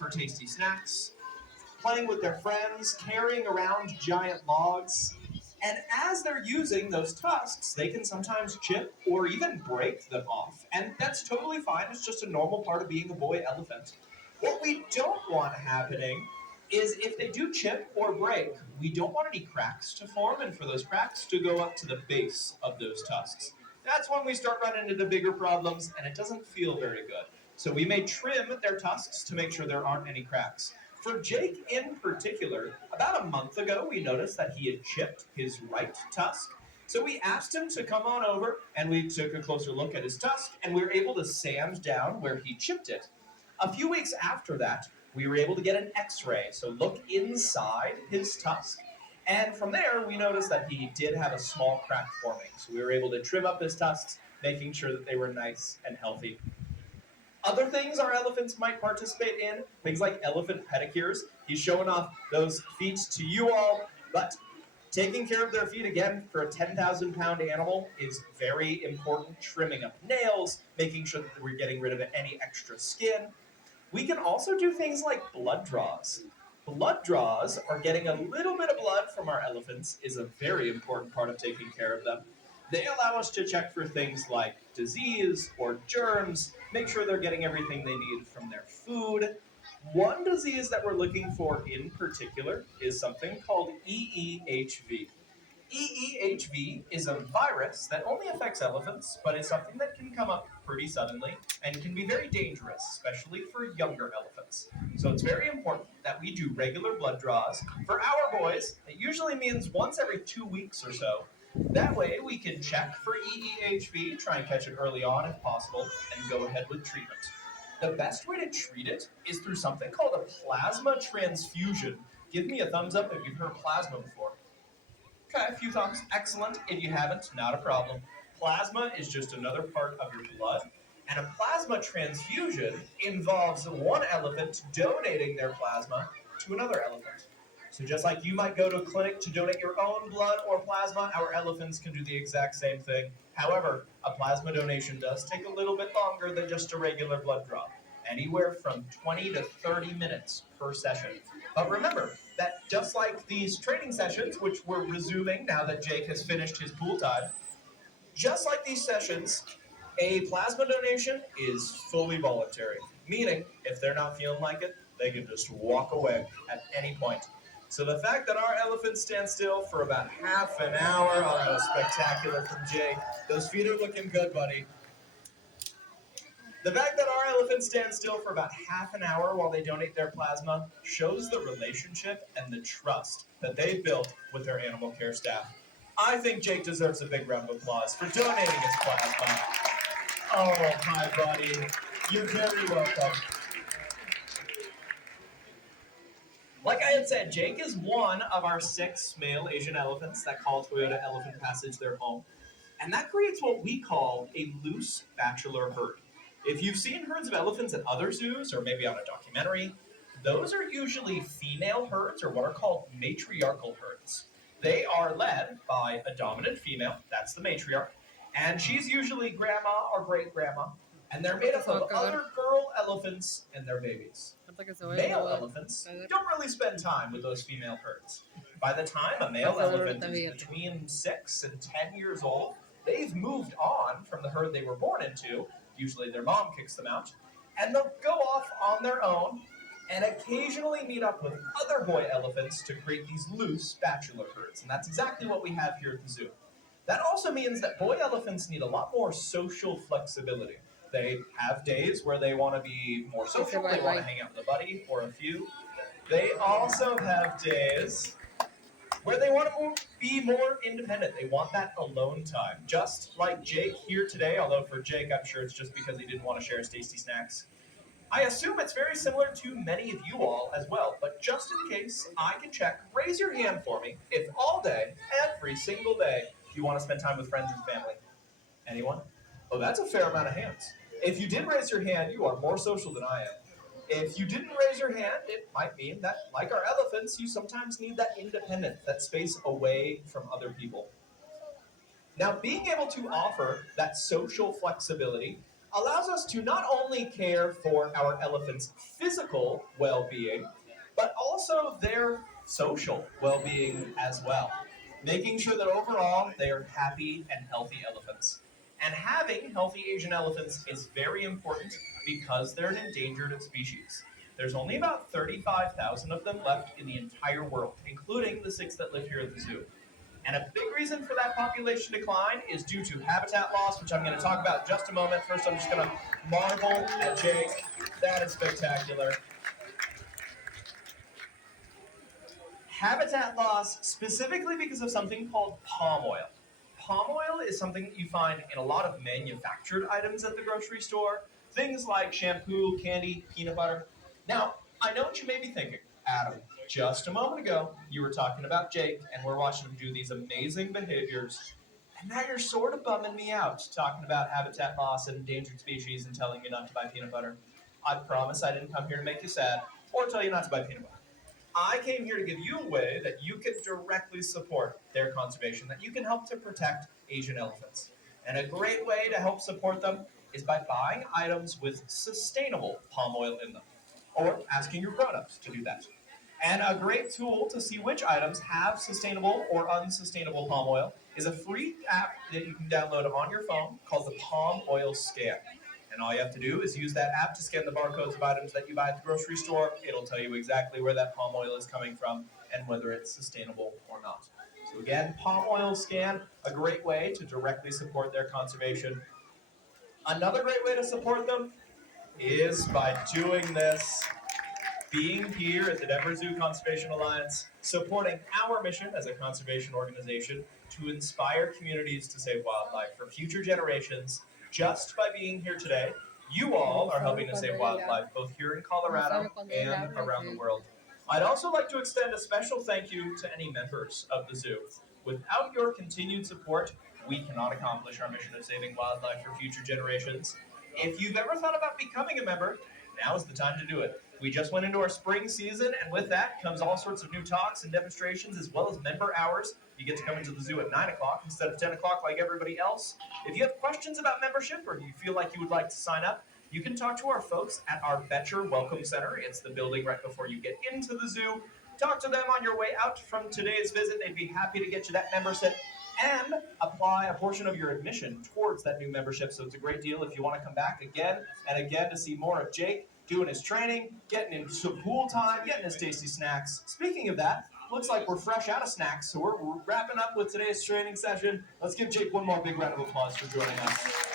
for tasty snacks, playing with their friends, carrying around giant logs. And as they're using those tusks, they can sometimes chip or even break them off. And that's totally fine. It's just a normal part of being a boy elephant. What we don't want happening is if they do chip or break, we don't want any cracks to form and for those cracks to go up to the base of those tusks. That's when we start running into bigger problems and it doesn't feel very good. So we may trim their tusks to make sure there aren't any cracks. For Jake in particular, about a month ago, we noticed that he had chipped his right tusk. So we asked him to come on over and we took a closer look at his tusk and we were able to sand down where he chipped it. A few weeks after that, we were able to get an x-ray, so look inside his tusk. And from there, we noticed that he did have a small crack forming. So we were able to trim up his tusks, making sure that they were nice and healthy. Other things our elephants might participate in, things like elephant pedicures. He's showing off those feet to you all, but taking care of their feet again for a 10,000-pound animal is very important. Trimming up nails, making sure that we're getting rid of any extra skin. We can also do things like blood draws. Blood draws, or getting a little bit of blood from our elephants, is a very important part of taking care of them. They allow us to check for things like disease or germs, make sure they're getting everything they need from their food. One disease that we're looking for in particular is something called EEHV. EEHV is a virus that only affects elephants, but is something that can come up pretty suddenly and can be very dangerous, especially for younger elephants. So it's very important that we do regular blood draws. For our boys, it usually means once every 2 weeks or so. That way we can check for EEHV, try and catch it early on if possible, and go ahead with treatment. The best way to treat it is through something called a plasma transfusion. Give me a thumbs up if you've heard plasma before. Okay, a few thumbs. Excellent. If you haven't, not a problem. Plasma is just another part of your blood. And a plasma transfusion involves one elephant donating their plasma to another elephant. So just like you might go to a clinic to donate your own blood or plasma, our elephants can do the exact same thing. However, a plasma donation does take a little bit longer than just a regular blood draw, anywhere from 20 to 30 minutes per session. But remember that just like these training sessions, which we're resuming now that Jake has finished his pool time, just like these sessions, a plasma donation is fully voluntary, meaning if they're not feeling like it, they can just walk away at any point. So the fact that our elephants stand still for about half an hour, oh, that was spectacular from Jake. Those feet are looking good, buddy. The fact that our elephants stand still for about half an hour while they donate their plasma shows the relationship and the trust that they've built with their animal care staff. I think Jake deserves a big round of applause for donating his plasma. Oh, my buddy. You're very welcome. Like I had said, Jake is one of our 6 male Asian elephants that call Toyota Elephant Passage their home. And that creates what we call a loose bachelor herd. If you've seen herds of elephants at other zoos or maybe on a documentary, those are usually female herds or what are called matriarchal herds. They are led by a dominant female, that's the matriarch, and she's usually grandma or great grandma, and they're made up of other girl elephants and their babies. Male elephants don't really spend time with those female herds. By the time a male elephant is between 6 and 10 years old, they've moved on from the herd they were born into. Usually their mom kicks them out, and they'll go off on their own and occasionally meet up with other boy elephants to create these loose bachelor herds. And that's exactly what we have here at the zoo. That also means that boy elephants need a lot more social flexibility. They have days where they want to be more social, they want to hang out with a buddy or a few. They also have days where they want to be more independent. They want that alone time. Just like Jake here today, although for Jake, I'm sure it's just because he didn't want to share his tasty snacks. I assume it's very similar to many of you all as well, but just in case I can check, raise your hand for me if all day, every single day, you want to spend time with friends and family. Anyone? Oh, that's a fair amount of hands. If you did raise your hand, you are more social than I am. If you didn't raise your hand, it might mean that, like our elephants, you sometimes need that independence, that space away from other people. Now, being able to offer that social flexibility allows us to not only care for our elephants' physical well being, but also their social well being as well, making sure that overall they are happy and healthy elephants. And having healthy Asian elephants is very important because they're an endangered species. There's only about 35,000 of them left in the entire world, including the six that live here at the zoo. And a big reason for that population decline is due to habitat loss, which I'm going to talk about in just a moment. First, I'm just going to marvel at Jake. That is spectacular. Habitat loss specifically because of something called palm oil. Palm oil is something that you find in a lot of manufactured items at the grocery store, things like shampoo, candy, peanut butter. Now, I know what you may be thinking, Adam. Just a moment ago, you were talking about Jake, and we're watching him do these amazing behaviors. And now you're sort of bumming me out, talking about habitat loss and endangered species and telling me not to buy peanut butter. I promise I didn't come here to make you sad or tell you not to buy peanut butter. I came here to give you a way that you can directly support their conservation, that you can help to protect Asian elephants. And a great way to help support them is by buying items with sustainable palm oil in them, or asking your grown-ups to do that. And a great tool to see which items have sustainable or unsustainable palm oil is a free app that you can download on your phone called the Palm Oil Scan. And all you have to do is use that app to scan the barcodes of items that you buy at the grocery store. It'll tell you exactly where that palm oil is coming from and whether it's sustainable or not. So again, Palm Oil Scan, a great way to directly support their conservation. Another great way to support them is by doing this, being here at the Denver Zoo Conservation Alliance, supporting our mission as a conservation organization to inspire communities to save wildlife for future generations. Just by being here today, you all are helping to save wildlife both here in Colorado and around the world. I'd also like to extend a special thank you to any members of the zoo. Without your continued support, we cannot accomplish our mission of saving wildlife for future generations. If you've ever thought about becoming a member, now is the time to do it. We just went into our spring season, and with that comes all sorts of new talks and demonstrations, as well as member hours. You get to come into the zoo at 9 o'clock instead of 10 o'clock like everybody else. If you have questions about membership or you feel like you would like to sign up, you can talk to our folks at our Betcher Welcome Center. It's the building right before you get into the zoo. Talk to them on your way out from today's visit. They'd be happy to get you that membership and apply a portion of your admission towards that new membership. So it's a great deal if you want to come back again and again to see more of Jake doing his training, getting into pool time, getting his tasty snacks. Speaking of that, looks like we're fresh out of snacks, so we're wrapping up with today's training session. Let's give Jake one more big round of applause for joining us.